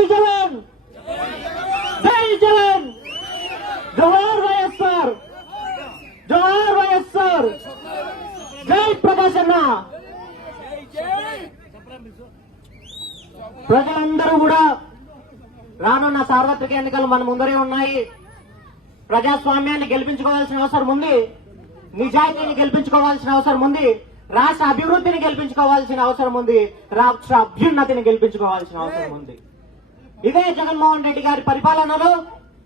జగన్ జై జగన్ జోహార్ వైఎస్ఆర్! జోహార్ వైఎస్ఆర్! జై ప్రకాశ్ అన్న! ప్రజలందరూ కూడా రానున్న సార్వత్రిక ఎన్నికలు మన ముందరే ఉన్నాయి. ప్రజాస్వామ్యాన్ని గెలిపించుకోవాల్సిన అవసరం ఉంది. నిజాయితీని గెలిపించుకోవాల్సిన అవసరం ఉంది. రాష్ట్ర అభివృద్ధిని గెలిపించుకోవాల్సిన అవసరం ఉంది. రాష్ట్ర అభ్యున్నతిని గెలిపించుకోవాల్సిన అవసరం ఉంది. ఇదే జగన్మోహన్ రెడ్డి గారి పరిపాలనలో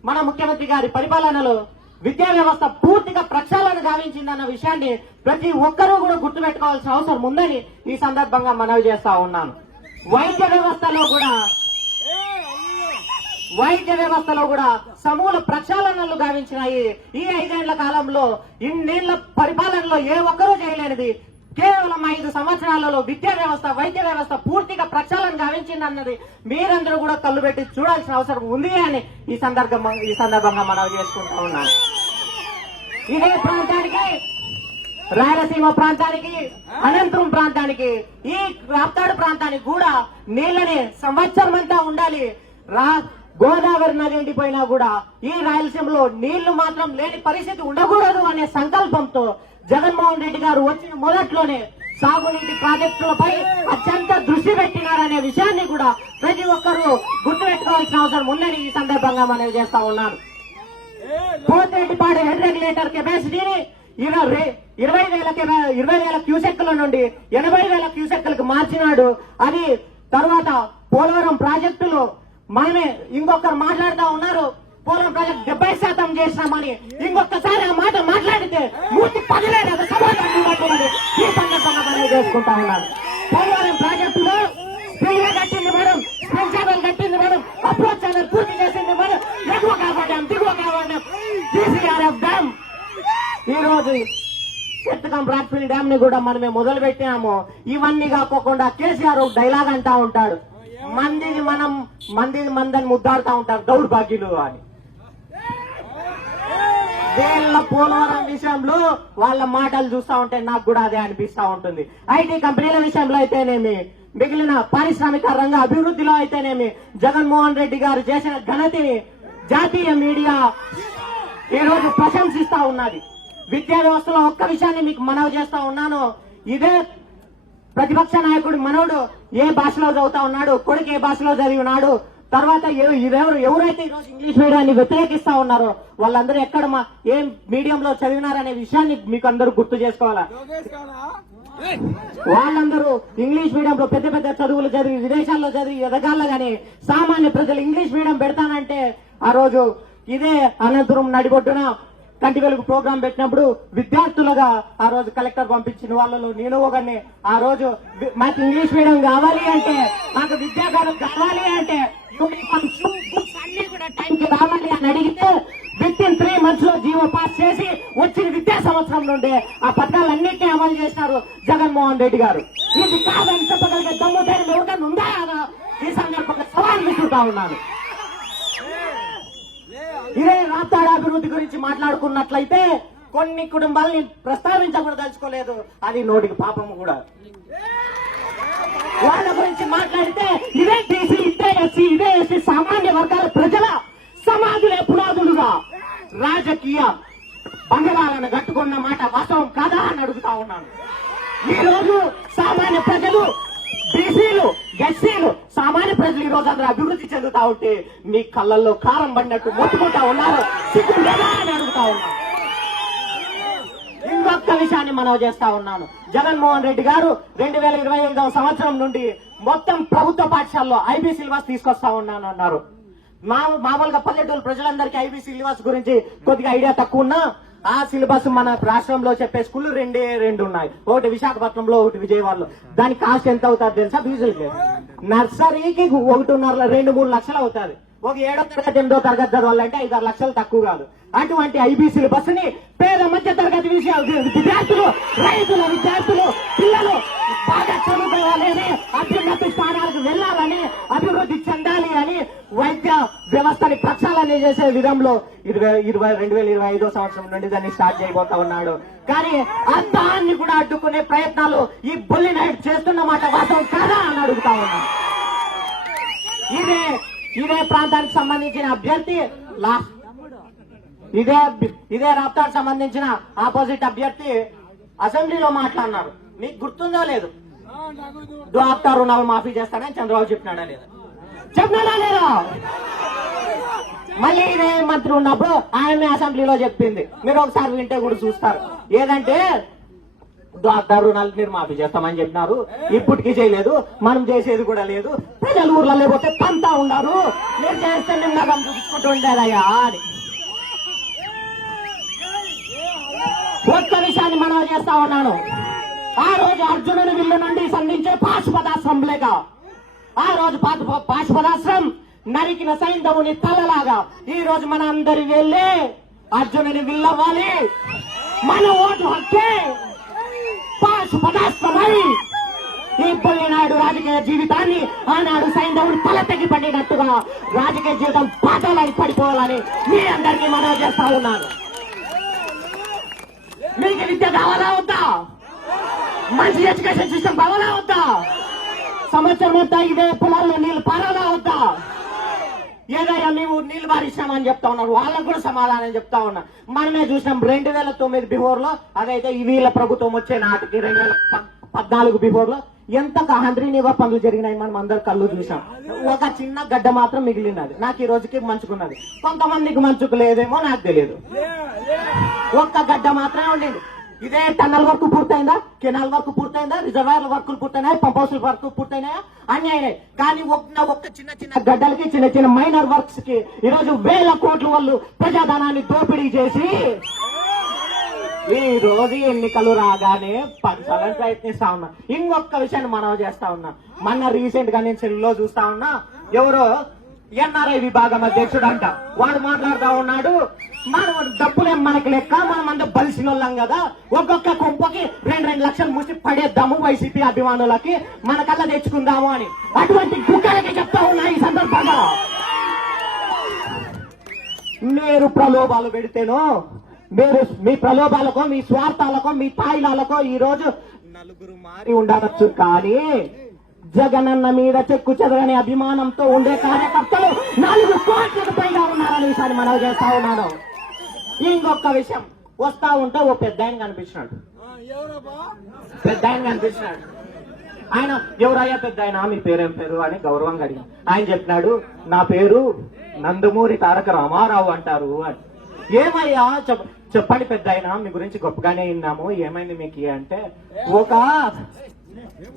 మన ముఖ్యమంత్రి గారి పరిపాలనలో విద్యా వ్యవస్థ పూర్తిగా ప్రక్షాళన గావించిందన్న విషయాన్ని ప్రతి ఒక్కరూ కూడా గుర్తుపెట్టుకోవాల్సిన అవసరం ఉందని ఈ సందర్భంగా మనవి చేస్తా ఉన్నాను. వైద్య వ్యవస్థలో కూడా వైద్య వ్యవస్థలో కూడా సమూల ప్రక్షాళనలు గావించినాయి. ఈ ఐదేళ్ళ కాలంలో ఇన్నేళ్ళ పరిపాలనలో ఏ ఒక్కరూ చేయలేనిది కేవలం ఐదు సంవత్సరాలలో విద్యా వ్యవస్థ వైద్య వ్యవస్థ పూర్తిగా ప్రక్షాళన గావించిందన్నది మీరందరూ కూడా కళ్ళు పెట్టి చూడాల్సిన అవసరం ఉంది అని ఈ సందర్భంగా ఈ సందర్భంగా మనం చేసుకుంటా ఉన్నాను. ఇదే ప్రాంతానికి రాయలసీమ ప్రాంతానికి అనంతరం ప్రాంతానికి ఈ రాప్తాడు ప్రాంతానికి కూడా నీళ్ళని సంవత్సరం అంతా ఉండాలి. రా గోదావరి నది ఎండిపోయినా కూడా ఈ రాయలసీమలో నీళ్ళు మాత్రం లేని పరిస్థితి ఉండకూడదు అనే సంకల్పంతో జగన్మోహన్ రెడ్డి గారు వచ్చిన మొదట్లోనే సాగునీటి ప్రాజెక్టులపై అత్యంత దృష్టి పెట్టినారనే విషయాన్ని కూడా ప్రతి ఒక్కరూ గుర్తుపెట్టుకోవాల్సిన అవసరం ఉందని ఈ సందర్భంగా మనవి చేస్తా ఉన్నాను. పోతేటిపాడు హెడ్ రెగ్యులేటర్ కెపాసిటీని ఇరవై ఇరవై వేల ఇరవై వేల క్యూసెక్కుల నుండి ఎనభై వేల క్యూసెక్కులకు మార్చినాడు అది తర్వాత పోలవరం ప్రాజెక్టులు మనమే ఇంకొకరు మాట్లాడుతా ఉన్నారు. పోలవరం ప్రాజెక్ట్ డెబ్బై శాతం చేసినామని ఇంకొకసారి ఆ మాట మాట్లాడితే మూర్తి పదిలేదు సమాధానం ఈ సందర్భంగా మనం చేసుకుంటా ఉన్నాను పోలవరం ప్రాజెక్టులో స్ప్రింగ్ కట్టింది మేడం స్ప్రింగ్ ఛానల్ కట్టింది మేడం అప్రోచ్ ఛానల్ పూర్తి చేసింది మేడం. ఎగువ కాపాడాం దిగువ కాపాడాం. టీసీఆర్ఎఫ్ డ్యామ్ ఈ రోజు చెత్తకం రాట్ఫిల్ డ్యామ్ని కూడా మనమే మొదలు పెట్టినాము ఇవన్నీ కాకోకుండా కేసీఆర్ ఒక డైలాగ్ అంటా ఉంటాడు. మందిని మనం మందిని మందని ముద్దాడుతూ ఉంటారు దౌర్భాగ్యులు అని. వేళ్ళ పోలవరం విషయంలో వాళ్ళ మాటలు చూస్తా ఉంటే నాకు కూడా అదే అనిపిస్తూ ఉంటుంది. ఐటీ కంపెనీల విషయంలో అయితేనేమి మిగిలిన పారిశ్రామిక రంగ అభివృద్ధిలో అయితేనేమి జగన్మోహన్ రెడ్డి గారు చేసిన ఘనతని జాతీయ మీడియా ఈరోజు ప్రశంసిస్తా ఉన్నది. విద్యా వ్యవస్థలో ఒక్క విషయాన్ని మీకు మనవి చేస్తా ఉన్నాను. ఇదే ప్రతిపక్ష నాయకుడు మనవడు ఏ భాషలో చదువుతా ఉన్నాడు కొడుకు ఏ భాషలో చదివినాడు తర్వాత ఎవ- ఎవరు ఎవరైతే ఈరోజు ఇంగ్లీష్ మీడియాన్ని వ్యతిరేకిస్తా ఉన్నారో వాళ్ళందరూ ఎక్కడ మా ఏ మీడియంలో చదివినారనే విషయాన్ని మీకు అందరూ గుర్తు చేసుకోవాలా? వాళ్ళందరూ ఇంగ్లీష్ మీడియంలో పెద్ద పెద్ద చదువులు చదివి విదేశాల్లో చదివి ఎదగాల గాని సామాన్య ప్రజలు ఇంగ్లీష్ మీడియం పెడతానంటే ఆ రోజు ఇదే అనంతపురం నడిబొడ్డున కంటి వెలుగు ప్రోగ్రాం పెట్టినప్పుడు విద్యార్థులుగా ఆ రోజు కలెక్టర్ పంపించిన వాళ్ళలో నేను ఒకరిని ఆ రోజు మాకు ఇంగ్లీష్ మీడియం కావాలి అంటే మాకు విద్యాకాలం కావాలి అంటే యూనిఫామ్స్ బుక్స్ అన్ని కూడా టైంకి రావాలి అని అడిగితే విత్ ఇన్ త్రీ మంత్స్లో జీవో పాస్ చేసి వచ్చిన విద్యా సంవత్సరం నుండి ఆ పథకాలన్నింటినీ అమలు చేసినారు జగన్మోహన్ రెడ్డి గారు. ఇది కాదని చెప్పగలిగే దమ్ము ధైర్యం ఎవరికైనా ఉందా? ఈ సందర్భంగా సవాల్ విసురుతా ఉన్నాను. ఇదే రాప్తాడు అభివృద్ధి గురించి మాట్లాడుకున్నట్లయితే కొన్ని కుటుంబాలని ప్రస్తావించకూడదలుచుకోలేదు. అది నోటికి పాపము కూడా. వాళ్ళ గురించి మాట్లాడితే ఇదే బీసీ ఇదే ఎస్సీ ఇదే ఎస్సీ సామాన్య వర్గాల ప్రజల సమాధులే పునాదులుగా. రాజకీయ బంగారాలను కట్టుకున్న మాట వాస్తవం కాదా అని అడుగుతా ఉన్నాను. ఈ రోజు సామాన్య ప్రజలు బీసీలు ఎస్సీలు సామాన్య ప్రజలు ఈ రోజు అందరూ అభివృద్ధి చెందుతా ఉంటే మీ కళ్ళల్లో కారం పడినట్టు మొత్తుకుంటా ఉన్నారు. సిగ్గు అని అడుగుతా ఉన్నారు ఇంకొక విషయాన్ని మనం చేస్తా ఉన్నాను. జగన్మోహన్ రెడ్డి గారు రెండు వేల ఇరవై ఐదవ సంవత్సరం నుండి మొత్తం ప్రభుత్వ పాఠశాలలో ఐబీ సిలబస్ తీసుకొస్తా ఉన్నాను అన్నారు. మా మామూలుగా పల్లెటూరు ప్రజలందరికీ ఐబీ సిలబస్ గురించి కొద్దిగా ఐడియా తక్కువ ఉన్నా ఆ సిలబస్ మన రాష్ట్రంలో చెప్పే స్కూల్ రెండే రెండు ఉన్నాయి. ఒకటి విశాఖపట్నంలో ఒకటి విజయవాడలో. దాని కాస్ట్ ఎంత అవుతుంది తెలుసా? ఫీజులకి? నర్సరీకి ఒకటిన్నర రెండు మూడు లక్షలు అవుతుంది. ఒక ఏడో తరగతి ఎనిమిదో తరగతి చదవాలంటే ఐదు ఆరు లక్షలు తక్కువ కాదు. అటువంటి ఐబీ సిలబస్ని పేద మధ్య తరగతి విషయాలు విద్యార్థులు రైతులు విద్యార్థులు పిల్లలు బాగా చదువుకోవాలి అత్యున్నత స్థానాలకు వెళ్ళాలని అభివృద్ధి చెందాలి అని వైద్య వ్యవస్థని ప్రక్షాళన చేసే విధంలో ఇరవై ఇరవై రెండు వేల ఇరవై ఐదో సంవత్సరం నుండి దాన్ని స్టార్ట్ చేయబోతా ఉన్నాడు. కానీ అంతాన్ని కూడా అడ్డుకునే ప్రయత్నాలు ఈ బుల్లి నైట్ చేస్తున్న మాట వాస్తవం కాదా అని అడుగుతా ఉన్నాను ఇదే ఇదే ప్రాంతానికి సంబంధించిన అభ్యర్థి లా ఇదే ఇదే రాప్తాకు సంబంధించిన ఆపోజిట్ అభ్యర్థి అసెంబ్లీలో మాట్లాడినారు. మీకు గుర్తుందో లేదు? డాక్టర్ రుణాలు మాఫీ చేస్తానని చంద్రబాబు చెప్పినాడా లేదా? చెప్పినాడా లేదా? మళ్ళీ ఇదే మంత్రి ఉన్నప్పుడు ఆయన అసెంబ్లీలో చెప్పింది. మీరు ఒకసారి వింటే కూడా చూస్తారు. ఏదంటే డాక్టర్ రుణాలు మీరు మాఫీ చేస్తామని చెప్పినారు. ఇప్పటికీ చేయలేదు. మనం చేసేది కూడా లేదు. ప్రజలు ఊర్లో లేకపోతే తంతా ఉన్నారు మీరు చేస్తే నిమ్మకం చూసుకుంటూ ఉండేదయ్యా అని. ఒక్క విషయాన్ని మనం చేస్తా ఉన్నాను. ఆ రోజు అర్జునుని విల్లు నుండి సంధించే పాశుపదాశ్రం లేక ఆ రోజు పాశుపదాశ్రం నరికిన సైంధవుని తలలాగా ఈ రోజు మన అందరి వెళ్ళి అర్జునుని విల్లవ్వాలి. మన ఓటు హక్కే పాశుపదాస్త్రమై ఈ నాయుడు రాజకీయ జీవితాన్ని ఆనాడు సైంధవుడు తల తెగి పడినట్టుగా రాజకీయ జీవితం పాఠాలని పడిపోవాలని మీ అందరికీ మనవి చేస్తా ఉన్నాను. మీకు విద్య కావాలా వద్దా? మంచి ఎడ్యుకేషన్ సిస్టమ్ కావాలా వద్దా? సంవత్సరం అంతా ఇదే పొలాల్లో నీళ్ళు పారాలా వద్దా? ఏదయ్యా మేము నీళ్ళు పారిస్తామని చెప్తా ఉన్నారు. వాళ్ళకు కూడా సమాధానం చెప్తా ఉన్నా. మనమే చూసినాం రెండు వేల తొమ్మిది బిఫోర్లో అదైతే ఈ వీళ్ళ ప్రభుత్వం వచ్చే నాటికి రెండు వేల పద్నాలుగు బిఫోర్లో ఎంత హంద్రీనివ పనులు జరిగినాయి మనం అందరు కళ్ళు చూసాం. ఒక చిన్న గడ్డ మాత్రం మిగిలినది. నాకు ఈ రోజుకి మంచుకున్నది. కొంతమందికి మంచుకు లేదేమో నాకు తెలియదు ఒక్క గడ్డ మాత్రమే ఉండింది. ఇదే టన్నల్ వర్క్ పూర్తయిందా? కెనాల్ వర్క్ పూర్తయిందా? రిజర్వాయర్ వర్కులు పూర్తయినాయి? పంప్ హౌస్ వర్క్ పూర్తయినాయా? అన్ని అయినాయి కానీ ఒక్క ఒక్క చిన్న చిన్న గడ్డలకి చిన్న చిన్న మైనర్ వర్క్స్కి ఈరోజు వేల కోట్ల వాళ్ళు ప్రజాధనాన్ని దోపిడీ చేసి ఈ రోజు ఎన్నికలు రాగానే పదిసార్లు ప్రయత్నిస్తా ఉన్నా. ఇంకొక విషయాన్ని మనం చేస్తా ఉన్నా. మొన్న రీసెంట్గా నేను సెల్లో చూస్తా ఉన్నా ఎవరో ఎన్ఆర్ఐ విభాగం అధ్యక్షుడు అంట వాడు మాట్లాడుతా ఉన్నాడు మనవాడు డబ్బులేం మనకి లెక్క మనం అంత బలిసిన వాళ్ళం కదా. ఒక్కొక్క కుంపకి రెండు రెండు లక్షలు మూసి పడేద్దాము వైసీపీ అభిమానులకి. మనకల్లా తెచ్చుకుందాము అని. అటువంటి గుక్కలకి చెప్తా ఉన్నా ఈ సందర్భంగా. మీరు ప్రలోభాలు పెడితేనో మీరు మీ ప్రలోభాలకో మీ స్వార్థాలకో మీ తాయిలాలకో ఈ రోజు నలుగురు మారి ఉండవచ్చు. కానీ జగనన్న మీద చెక్కు చెదరని అభిమానంతో ఉండే కార్యకర్తలు నాలుగు కోట్లకు పైగా ఉన్నారని ఈసారి మనవి చేస్తా ఉన్నాను. ఇంకొక విషయం. వస్తా ఉంటే ఓ పెద్ద ఆయన కనిపించినాడు. పెద్ద ఆయన కనిపించినాడు. ఆయన ఎవరయ్యా పెద్ద ఆయన? మీ పేరేం పేరు? అని గౌరవంగా అడిగాను ఆయన చెప్పినాడు నా పేరు నందమూరి తారక రామారావు అంటారు అని. ఏమయ్యా? చెప్ చెప్పండి పెద్ద ఆయన మీ గురించి గొప్పగానే విన్నాము. ఏమైంది మీకు అంటే ఒక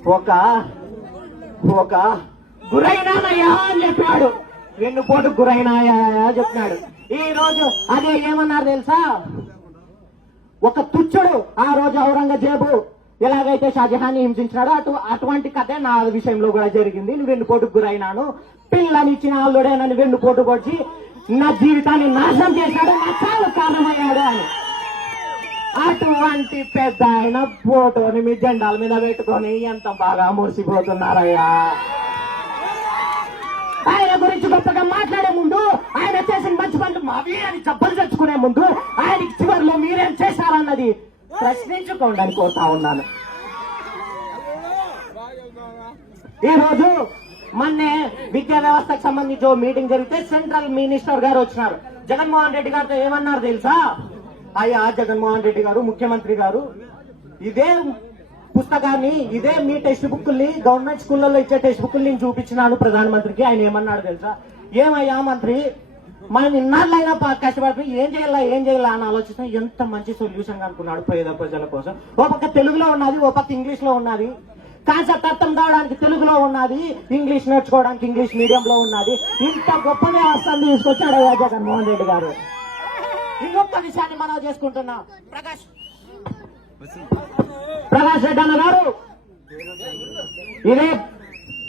ఒక ఒక గురైనానయ్యా అని చెప్పాడు వెన్నుపోటు గురైనాయా? చెప్పినాడు. ఈ రోజు అదే ఏమన్నారు తెలుసా? ఒక తుచ్చుడు ఆ రోజు ఔరంగజేబు ఎలాగైతే షాజహాన్ని హింసించినాడో అటు అటువంటి కథే నా విషయంలో కూడా జరిగింది. నువ్వు వెన్నుపోటుకు గురైనాను. పిల్లనిచ్చిన అల్లుడే నన్ను వెన్నుపోటు కొచ్చి నా జీవితాన్ని నాశనం చేశాడు నా చాలు కారణమయ్యాడు అని. అటువంటి పెద్ద ఆయన ఫోటోని మీ జెండాల మీద పెట్టుకొని ఎంత బాగా మురిసిపోతున్నారయ్యా. ఆయన గురించి గొప్పగా మాట్లాడే ముందు ఆయన చేసిన మంచి అని చెప్పలు తెచ్చుకునే ముందు ఆయనకి చివరిలో మీరేం చేశారన్నది ప్రశ్నించుకోండి అని కోరుతా ఉన్నాను. ఈరోజు రోజు మొన్నే విద్యా వ్యవస్థకు సంబంధించి మీటింగ్ జరిగితే సెంట్రల్ మినిస్టర్ గారు వచ్చినారు. జగన్మోహన్ రెడ్డి గారితో ఏమన్నారు తెలుసా? అయ్యా జగన్మోహన్ రెడ్డి గారు ముఖ్యమంత్రి గారు ఇదే పుస్తకాన్ని ఇదే మీ టెక్స్ట్ బుక్ని గవర్నమెంట్ స్కూళ్ళలో ఇచ్చే టెక్స్ట్ బుక్లు నేను చూపించినాను ప్రధానమంత్రికి. ఆయన ఏమన్నాడు తెలుసా? ఏమయ్యా మంత్రి మనం ఇన్నాళ్ళైనా కష్టపడిపోయి ఏం చేయాలా ఏం చేయాలా అని ఆలోచిస్తే ఎంత మంచి సొల్యూషన్ అనుకున్నాడు పేద ప్రజల కోసం. ఓ పక్క తెలుగులో ఉన్నది ఓ పక్క ఇంగ్లీష్లో ఉన్నది. కాన్సెప్ట్ అర్థం కావడానికి తెలుగులో ఉన్నది ఇంగ్లీష్ నేర్చుకోవడానికి ఇంగ్లీష్ మీడియంలో ఉన్నది. ఇంత గొప్ప వ్యవస్థను తీసుకొచ్చాడు జగన్మోహన్ రెడ్డి గారు. ఇంకొక విషయాన్ని మనం చేసుకుంటున్నాం. ప్రకాష్. ప్రకాష్ రెడ్డి అన్న గారు. ఇదే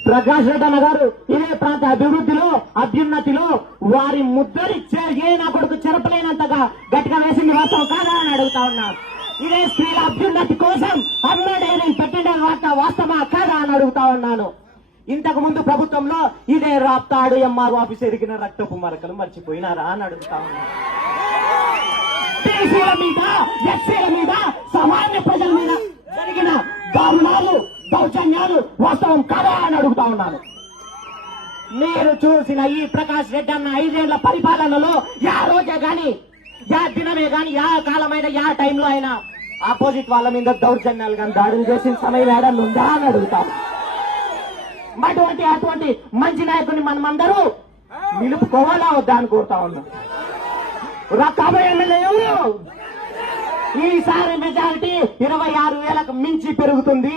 ప్రకాష్ రెడ్డి గారు ఇదే ప్రాంత అభివృద్ధిలో అభ్యున్నతిలో వారి ముద్దరి చె- ఏ నా కొడుకు చెరపలేనంతగా గట్టిగా వేసింది వాస్తవం కాదా అని అడుగుతా ఉన్నారు ఇదే స్త్రీల అభ్యున్నతి కోసం అమ్మ డైరీ పెట్టిన వార్త వాస్తవా కాదా అని అడుగుతా ఉన్నాను. ఇంతకు ముందు ప్రభుత్వంలో ఇదే రాప్తాడు ఎంఆర్ ఆఫీస్ ఎరిగిన రక్తపు మరకలు మర్చిపోయినారా అని అడుగుతా ఉన్నాను మీద ఎస్సీల మీద సామాన్య ప్రజల మీద జరిగిన దారుణాలు దౌర్జన్యాలు వాస్తవం కదా అని అడుగుతా ఉన్నాను. మీరు చూసిన ఈ ప్రకాష్ రెడ్డి అన్న ఐదేళ్ళ పరిపాలనలో యా రోజే గాని యా దినమే గాని యా కాలమైన యా టైంలో అయినా ఆపోజిట్ వాళ్ళ మీద దౌర్జన్యాలు కానీ దాడులు చేసిన సమయం ఏడాది ఉందా అని అడుగుతాం. అటువంటి అటువంటి మంచి నాయకుడిని మనమందరూ నిలుపుకోవాలా వద్దా అని కోరుతా ఉన్నాం రా- ఎమ్మెల్యే ఈసారి మెజారిటీ ఇరవై ఆరు వేలకు మించి పెరుగుతుంది.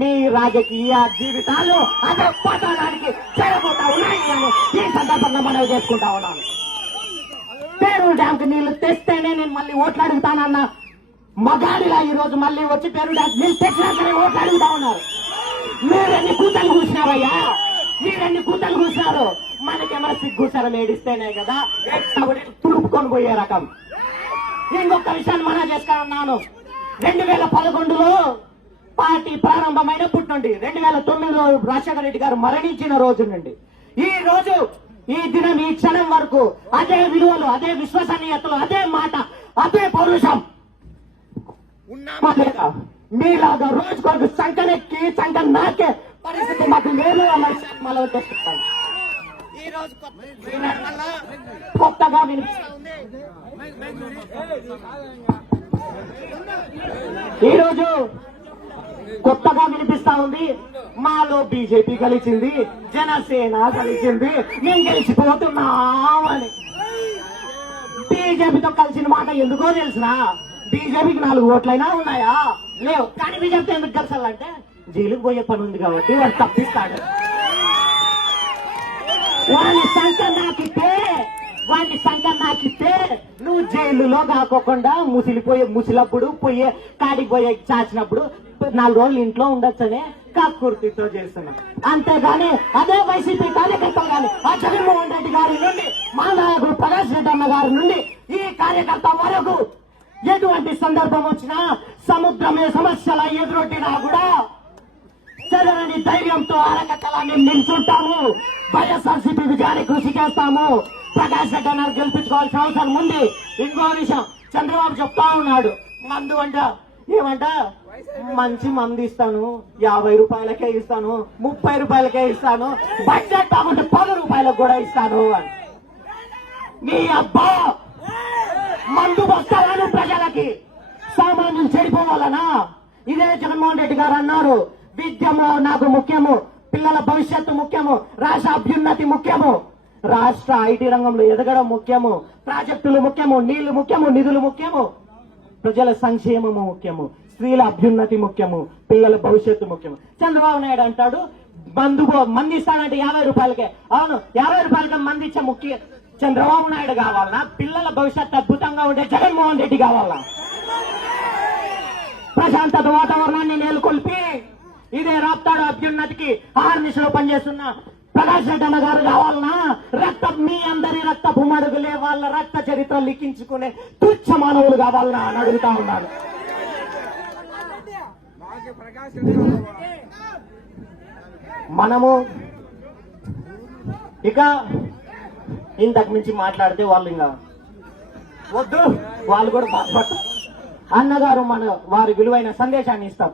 మీ రాజకీయ జీవితాలు అదే పతనానికి చేరబోతా ఉన్నాయి అని ఈ సందర్భంగా మనవి చేసుకుంటా ఉన్నాను. పేరు డ్యాంకు నీళ్ళు తెస్తేనే నేను మళ్ళీ ఓట్లు అడుగుతానన్న మగాడిలా ఈ రోజు మళ్ళీ వచ్చి పేరు డ్యాంకు నీళ్ళు తెచ్చినాకనే ఓట్లు అడుగుతా ఉన్నారు. మీరన్ని కూతలు కూర్చున్నారయ్యా మీరన్ని కూతలు మనకి మనకేమైనా సిగ్గుసరం ఏడిస్తేనే కదా తుడుపుకొని పోయే రకం. ఇంకొక విషయాన్ని మనా చేసుకున్నాను రెండు వేల పదకొండులో పార్టీ ప్రారంభమైనప్పటి నుండి రెండు వేల తొమ్మిదిలో రాజశేఖర రెడ్డి గారు మరణించిన రోజు నుండి. ఈ రోజు ఈ దినం ఈ క్షణం వరకు అదే విలువలు అదే విశ్వసనీయతలు అదే మాట అదే పౌరుషం. మీలాగా రోజుకొక సంకనెక్కి సంక నాకే పరిస్థితి మాకు లేదు అన్న విషయాన్ని మళ్ళీ తెస్తున్నాను ఈ రోజు కొత్తగా వినిపిస్తా ఈ రోజు కొత్తగా వినిపిస్తా ఉంది. మాలో బీజేపీ కలిసింది జనసేన కలిసింది మేము గెలిచిపోతున్నామని. బీజేపీతో కలిసిన మాట ఎందుకో తెలిసిన? బీజేపీకి నాలుగు ఓట్లైనా ఉన్నాయా? లేవు. కానీ బీజేపీతో ఎందుకు కలిసాలంటే జైలుకు పోయే పని ఉంది కాబట్టి వాడు తప్పిస్తాడు. వాళ్ళ సంఖ్య నాకితే వాళ్ళ సంఖ్య నాకితే నువ్వు జైలులో కాకోకుండా ముసిలిపోయే ముసిలప్పుడు పోయే కాడికి పోయే చాచినప్పుడు నాలుగు రోజులు ఇంట్లో ఉండొచ్చనే కక్కుర్తితో చేస్తున్నా. అంతేగాని అదే వైసీపీ కార్యకర్త కానీ ఆ జగన్మోహన్ రెడ్డి గారి నుండి మా నాయకుడు ప్రకాష్ రెడ్డి అన్న గారి నుండి ఈ కార్యకర్త వరకు ఎటువంటి సందర్భం వచ్చినా సముద్రమే సమస్యల ఎదురొట్టినా కూడా చదవని ధైర్యంతో అరకట్టలా నిల్చుంటాము. వైఎస్ఆర్సీపీ విజయాన్ని కృషి చేస్తాము. ప్రకాష్ రెడ్డి అన్నారు గెలిపించుకోవాల్సిన అవసరం ఉంది. ఇంకో విషయం చంద్రబాబు చెప్తా ఉన్నాడు. మందు అంట. ఏమంట? మంచి మందు ఇస్తాను. యాభై రూపాయలకే ఇస్తాను. ముప్పై రూపాయలకే ఇస్తాను. బడ్జెట్ కాబట్టి పది రూపాయలకు కూడా ఇస్తాను అని. మీ అబ్బా! మందు వస్తాను ప్రజలకి. సామాన్యులు చెడిపోవాలనా? ఇదే జగన్మోహన్ రెడ్డి గారు అన్నారు. విద్యము నాకు ముఖ్యము పిల్లల భవిష్యత్తు ముఖ్యము రాష్ట్ర అభ్యున్నతి ముఖ్యము. రాష్ట్ర ఐటీ రంగంలో ఎదగడం ముఖ్యము ప్రాజెక్టులు ముఖ్యము నీళ్ళు ముఖ్యము నిధులు ముఖ్యము. ప్రజల సంక్షేమము ముఖ్యము స్త్రీల అభ్యున్నతి ముఖ్యము పిల్లల భవిష్యత్తు ముఖ్యము. చంద్రబాబు నాయుడు అంటాడు మందు మంది ఇస్తానంటే యాభై రూపాయలకే. అవును యాభై రూపాయలకే మంది ఇచ్చే ముఖ్య చంద్రబాబు నాయుడు కావాలనా? పిల్లల భవిష్యత్తు అద్భుతంగా ఉండే జగన్మోహన్ రెడ్డి కావాలా? ప్రశాంతత వాతావరణాన్ని నెలకొల్పి. ఇదే రాప్తాడు అభ్యున్నతికి ఆర్నిషలో పనిచేస్తున్న ప్రకాష్ రెడ్డి అన్న గారు కావాలనా రక్త మీ అందరి రక్తపు భూమడుగులే వాళ్ళ రక్త చరిత్ర లిఖించుకునే తుచ్చ మానవులు కావాలనా అని అడుగుతా ఉన్నారు మనము ఇక ఇంతకు మించి మాట్లాడితే వాళ్ళు ఇంకా వద్దు వాళ్ళు కూడా బాధపడతారు అన్నగారు మన వారి విలువైన సందేశాన్ని ఇస్తాం